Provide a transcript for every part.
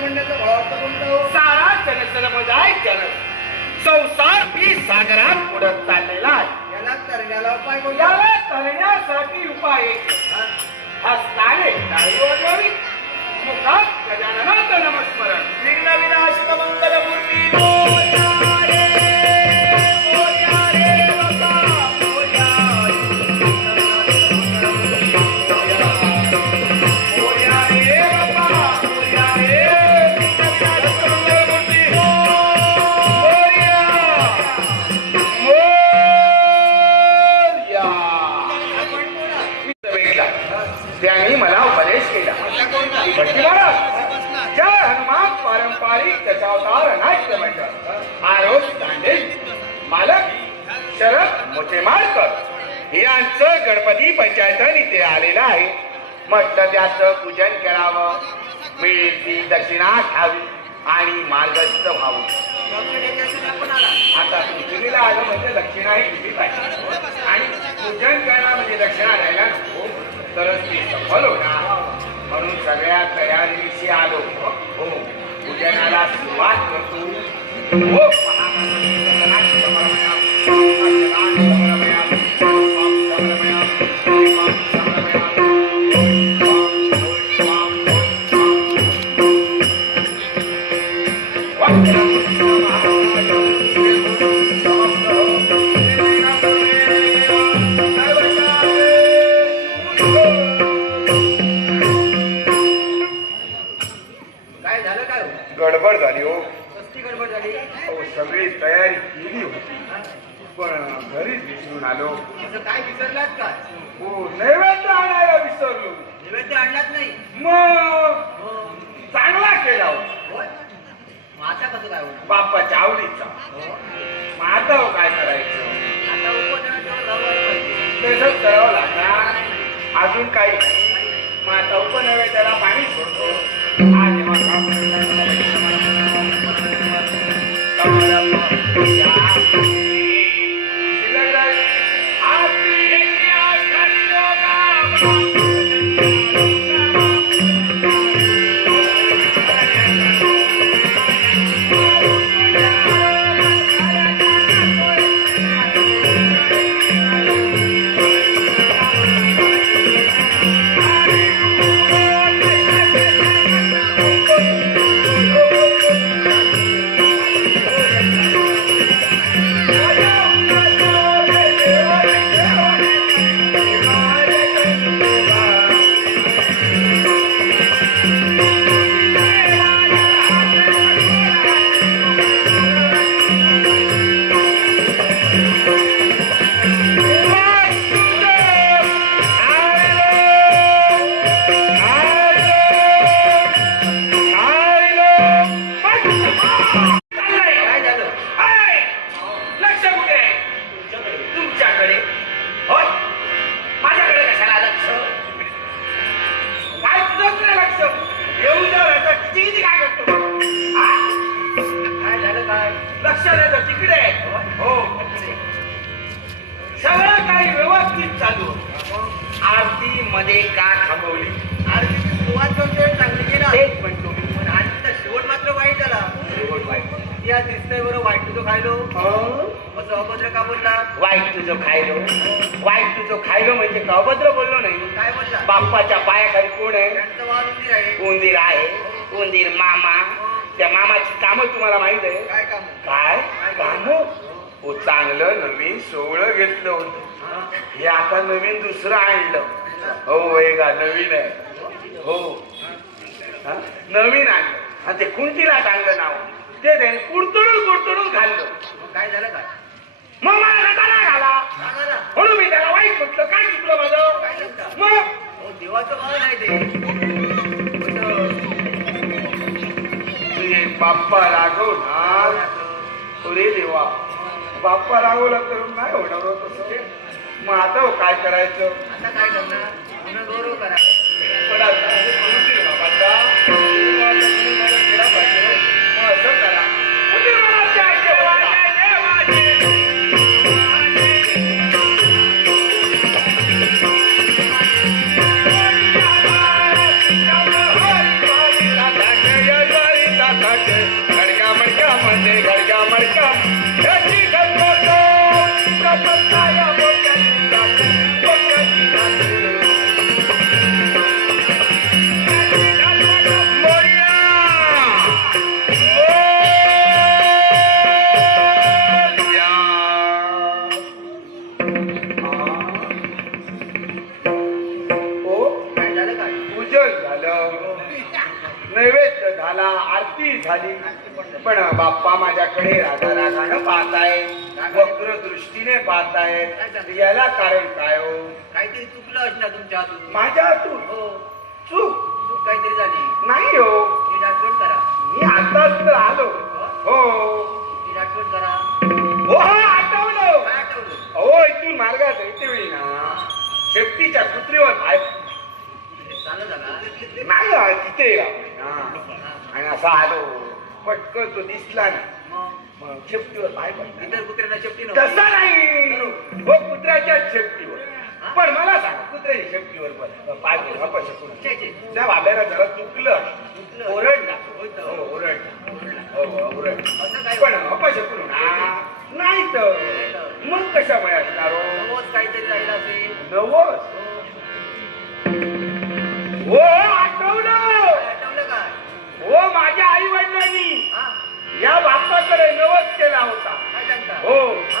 म्हणण्याचा भावार्थ कोणता हो? सारा जनसमुदाय जन संसार ही सागरात बुडत चाललेला आहे. याला तरण्याला उपाय कोणता? याला करण्यासाठी उपाय एक. हस्ताने टाळी वाजवावी, मुखात गजाननाचं नमस्मरण. विघ्न विनाशक मंगल मूर्ती त्यांनी मला उपदेश केला. जय हनुमान पारंपरिक दशावतार नाट्य मंडळ आरोस दांडे मालक शरद मोठेमारकर यांचं गणपती पंचायतन इथे आलेलं आहे. म्हटलं त्याचं पूजन करावं, मिळेल ती दक्षिणा घ्यावी आणि मार्गस्थ व्हावं. आता पृथ्वीला आलं म्हणजे दक्षिणा ही दिली पाहिजे आणि पूजन करणं म्हणजे दक्षिणा द्यायला नको तरच ती सफल होणार. म्हणून सगळ्या तयारीशी आलो. हो, पूजनाला सुरुवात करतो. हो गडबड झाली हो. कसली गडबड झाली? अहो सगळी तयारी केली होती पण घरीच विसरून आलो. असं काय विसरलात का? हो, नैवेद्य आणायला विसरलो. नैवेद्य आणलात नाही? मग हो. चांगला केला हो. होय? मग आता कसं काय होणार? बाप्पाच्या आवडीचा. हो. मग आता हो काय करायचं? आता उपनयनाचं गावाला पाहिजे. तसंच करावं लागणार. अजून काही नाही. मग आता उपनैवेद्याला पाणी सोडतो. हा जेव्हा काम मध्ये का थांबवली? आरतीची सुरुवात करतोय चांगली केला. तेच म्हणतो मी. पण आरतीचा शेवट मात्र वाईट झाला. शेवट वाईट. या दिसतंय बरं वाईट तुझं खायलो. असं अभद्र का बोलला? वाईट तुझं खायलो. वाईट तुझं खायलो म्हणजे का अभद्र बोललो नाही. काय बोलला? बाप्पाच्या पायाखाली कोण आहे? त्यांचं वार उंदीर आहे. उंदीर आहे. उंदीर मामा. त्या मामाची कामं तुम्हाला माहित आहे? काय काम? काय काम? हो, चांगलं नवीन सोहळं घेतलं होतं. हे आता नवीन दुसरं आणलं. हो हे का नवीन आहे. हो नवीन आणलं आणि ते कुंतीला टांगलं नाव. ते कुडतडून घाललं. काय झालं काय? मग मला नकाला घाला म्हणून मी त्याला वाईट म्हटलं. काय चुकलं माझं? काय म्हणता? मग देवाचं भाव नाही ते. तुझे बाप्पा रागवणार. अरे देवा, बाप्पा रागवला तर नाही होणार हो तसं. मग आता काय करायचं? आता काय करणार? पुन्हा गौरव करा. पण आता बाबाचा केला पाहिजे. मग असं करा. नैवेद्य झाला, आरती झाली, पण बाप्पा माझ्याकडे रागानं पाहताय, वक्र दृष्टीने पाहतायत. याला कारण काय हो? काहीतरी चुकलं असणार तुमच्या हातून. माझ्या हातून हो, चूक चूक काहीतरी झाली. नाही हो, नीट आठवण करा. मी आताच तर आलो. हो नीट आठवण करा. हो हो आठवलं. काय आठवलं? हो इथून मार्गात येते वेळी ना शेपटीच्या कुत्रीवर पाय चालू झाला. नाही तिथे आणि असा आलो, पटकन तो दिसला ना, मग शेपटीवर पाय पडला. इतर कुत्र्यांना शेपटी तसा नाही हो, कुत्र्याच्या शेपटीवर. पण मला सांग, कुत्र्याच्या शेपटीवर पाय पडला त्या बाब्याला जरा चुकलं, ओरडला. ओरडला पण अपशकून नाही तर मग कशामुळे असणार हो? काहीतरी राहिला असेल. नवस हो आठवलं. आठवलं काय? हो माझ्या आई वडिलांनी या बाप्पाकडे नवस केला होता. काय सांगता? हो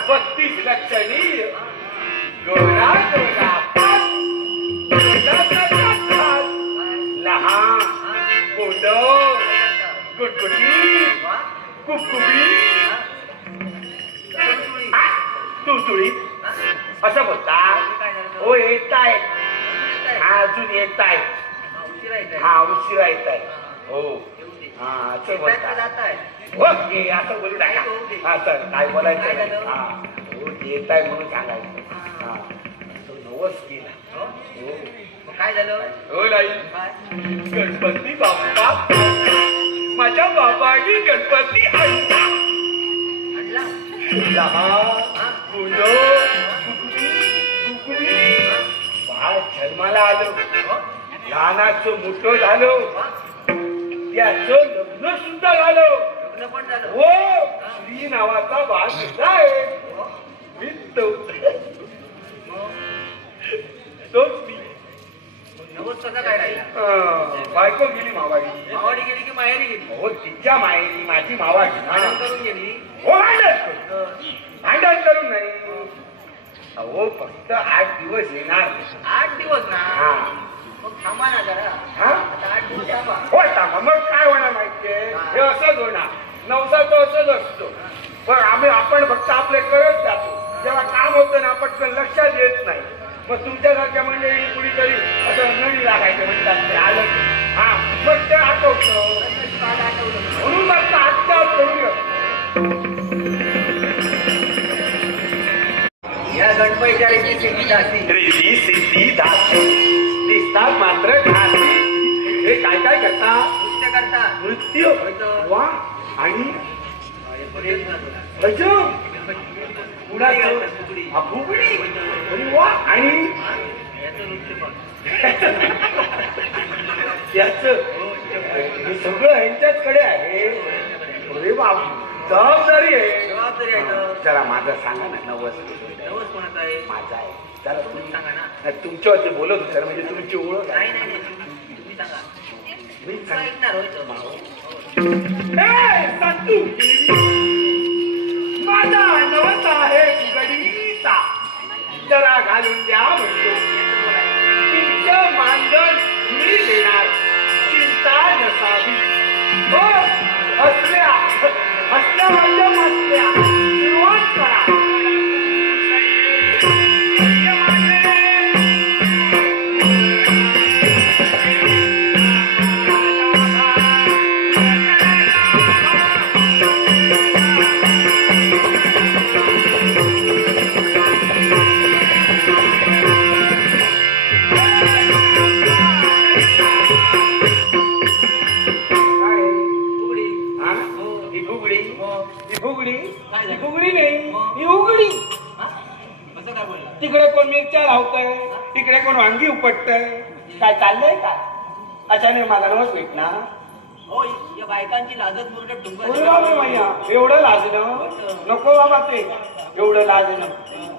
32 लक्षांनी डोळा डोळा लहान कोंड गुटगुटी कुपकुपी तुळतुळी असं बोलतात. हो येत आहे, हा अजून येत आहे, हा उशिरा येत आहे. हो हा असं बोलतात. ओके असं बोलू टाका. हा सर काय बोलायचं नाही. हा हो येत आहे म्हणून सांगायचं. हा नवस केला. हो काय झालं? हो नाही गणपती बाप्पा, माझ्या बाबांनी गणपती आणला. बाळ जन्माला आलो, लहानाचं मोठं झालो, त्याचं लग्न सुद्धा झालं. लग्न पण झालं. हो श्री नावाचा बाळ सुद्धा आहे. तोच मी. नवस कसा काय राहिला? बायको गेली मावाडी. मावाडी गेली की माहेरी गेली? हो तिच्या माहेरी माझी मावाडी भांडण करून गेली. हो भांडण करून नाही. हो फक्त 8 दिवस येणार. 8 दिवस ना? हा मग थांबा ना जरा. हा 8 दिवस थांबा. हो थांबा. मग काय होणार माहितीये, हे असंच होणार. नवसाचं असंच असतो. पण आपण फक्त आपले करत जातो. जेव्हा काम होतं ना पटकन लक्षात येत नाही. मग तुमच्यासारख्या मंडळी कुणीतरी असं नळी लागायचं म्हणतात ते आलं. हा मग ते आठवतं म्हणून मग आजच्या करूया. या गणपतीच्या रेती सिद्धी दासी. रेती सिद्धी दासी दिसतात मात्र घासी. हे काय काय करतात? नृत्य करतात. नृत्य वा आणि भजन फुगडी वा आणि याच हे सगळं यांच्याचकडे आहे. अरे बाबा जबाबदारी आहे. जबाबदारी आहे. जरा माझं सांगा ना. नवस नवस कोणाचा आहे? माझा आहे. जरा तुम्ही सांगा ना. तुमच्यावरती बोलत होतं म्हणजे तुमची ओळख नाही नाही नाही तुम्ही सांगा. मी ऐकणार होतं. माझा नवस आहे गडीचा, जरा घालून द्या म्हणतो. तुमचं मानधन मी देणार, चिंता नसावी. हो हसल्या म्हणजे मस्त्या सुरुवात करा. तिकडे कोण मिरच्या लावतंय, तिकडे कोण वांगी उपटतंय. काय चाललंय काय? अचानक माझा नवस भेटणार. हो या बायकांची लाजत मुरडत एवढं लाजणं नको बाबा. ते एवढं लाजणं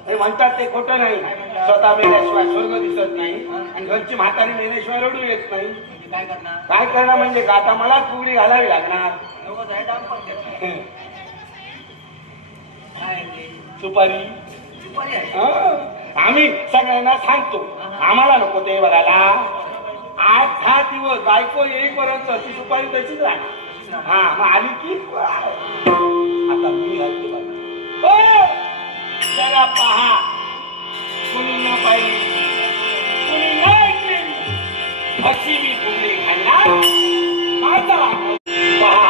हे म्हणतात ते खोटं नाही. स्वतः मेल्याशिवाय स्वर्ग दिसत नाही आणि घरची म्हातारी मेल्याशिवाय रडू येत नाही. काय करणार? काय करणार म्हणजे का आता मलाच फुगडी घालावी लागणार. नको जाय दाम पण देत नाही. काय आहे ते? सुपारी. सुपारी आहे. आम्ही सगळ्यांना सांगतो आम्हाला नको ते बघायला. 8-10 दिवस बायको येईपर्यंत ती सुपारी तशीच राहणार. हा मग आली की आता मी घालतो बाई. ओ जरा पहा, कुणी न पाहिली कुणी न ऐकली अशी मी फुगडी घालणार. माझा पहा पहा.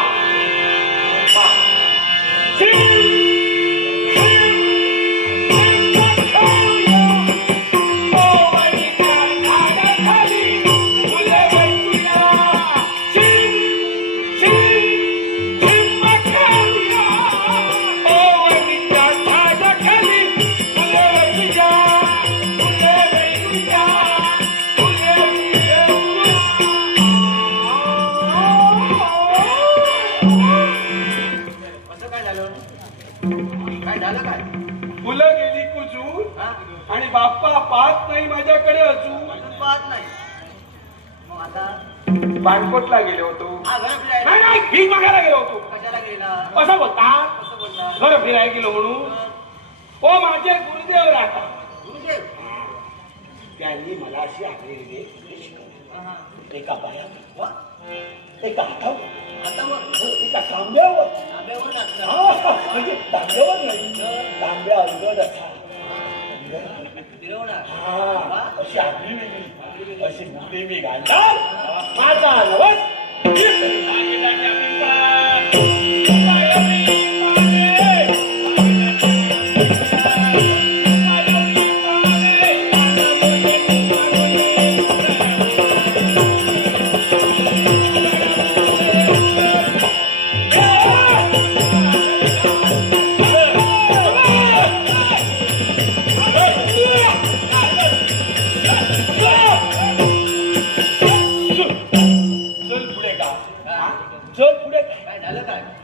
फुलं गेली कुजून आणि बाप्पा पाहत नाही माझ्याकडे अजून. पाहत नाही. मग आता बाणकोटला गेलो होतो. घर फिरायला. नाही नाही भीक मागायला गेलो होतो. कशाला गेला? कसं बोलता? कसं बोलता? घर फिरायला गेलो म्हणून. ओ माझे गुरुदेव राहतात. गुरुदेव. त्यांनी मला अशी आगळी एका पायावर वा. एका हातावर एका तांब्यावर. तांब्यावर टाकलं. म्हणजे तांब्यावर नाही तांब्या अलगद असा फिरवणार. हा अशी आगळी वेगळी अशी मुली मी घालणार. माझा नवस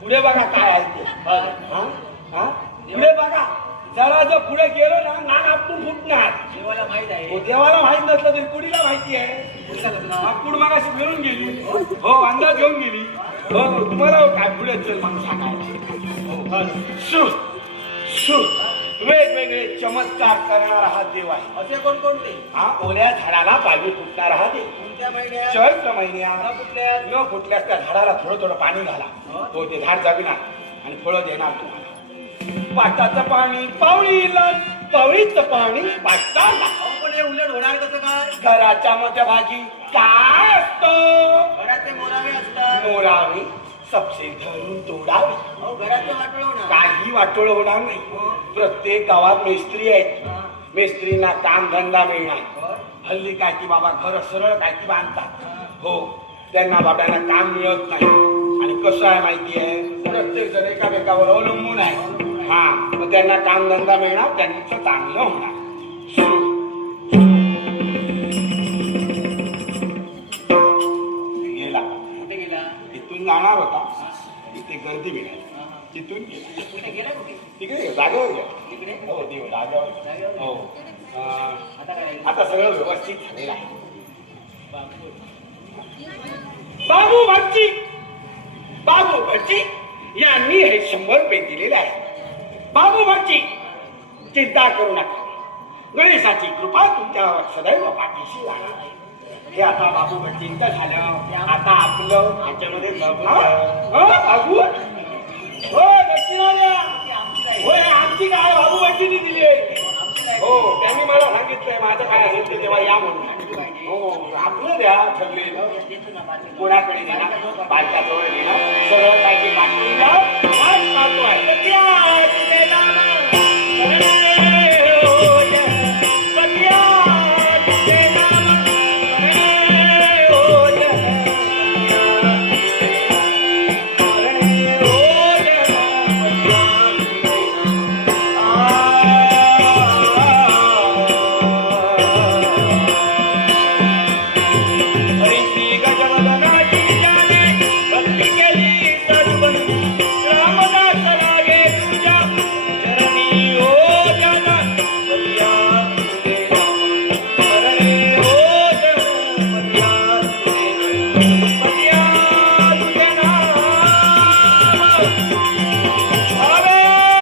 पुढे बघा काय आहे ते. पुढे बघा जरा जर पुढे गेलो ना नाक आपटून फुटणार. देवाला माहित आहे. देवाला माहित नसलं तरी कुडीला माहिती आहे. कुड मग अशी फिरून गेली. हो अंदाज घेऊन गेली. हो तुम्हाला काय पुढे चल मग सांगायचं. वेगवेगळे चमत्कार करणारा हा देव आहे. असे कोणकोणते? हा ओल्या झाडाला पालवी फुटणारा हा देव. कोणत्या महिन्यात? चैत्र महिन्यात. कुठल्या? न फुटल्यास त्या झाडाला थोडं थोडं पाणी घाला. तो ते झाड जगणार आणि फळं देणार तुम्हाला. पाटाचं पाणी पावळीला पावळीचं पाणी पाटाला. पण हे उलट होणार कसं काय? घराच्या मध्यभागी काय असतं? घराचे मोरावे असतात. मोरावे सबसे धरून तोडावे. अहो घराचे वाटोळ होणार. काही वाटोळ होणार नाही. प्रत्येक गावात मेस्त्री आहेत. मेस्त्रींना काम धंदा मिळणार. हल्ली काय की बाबा घर सरळ काय की बांधतात. हो त्यांना बाबांना काम मिळत नाही. आणि कसं आहे माहिती आहे प्रत्येक जण एकामेकावर अवलंबून आहे. हा मग त्यांना काम धंदा मिळणार त्यांचं चांगलं होणार. गेला कुठे गेला? इथून जाणार होता. इथे गर्दी मिळाली. तिथून गेला. कुठे गेला? कुठे? तिकडे जागेवर गेला. तिकडे? हो देव जागेवर. हो आता काय? आता सगळं व्यवस्थित झालेलं आहे. बाबू भटजी बाबू भटजी यांनी हे 100 रुपये दिलेले आहे. बाबू भटजी चिंता करू नका. गणेशाची कृपा तुमच्यावर सदैव पाठीशी राहणार आहे. हे आता बाबू भटजींचं झालं. आता आपलं ह्याच्यामध्ये बाबू हो दक्षिणा द्या. होय आमची काय बाबू भटजींनी दिली आहे. हो त्यांनी मला सांगितलंय माझं काय असेल ते तेव्हा या म्हणून. हो आपलं द्या ठरलेलं. कोणाकडे देणार बायकाजवळ देणार सरळ काय की पाठवून द्या. काय पाहतो आहे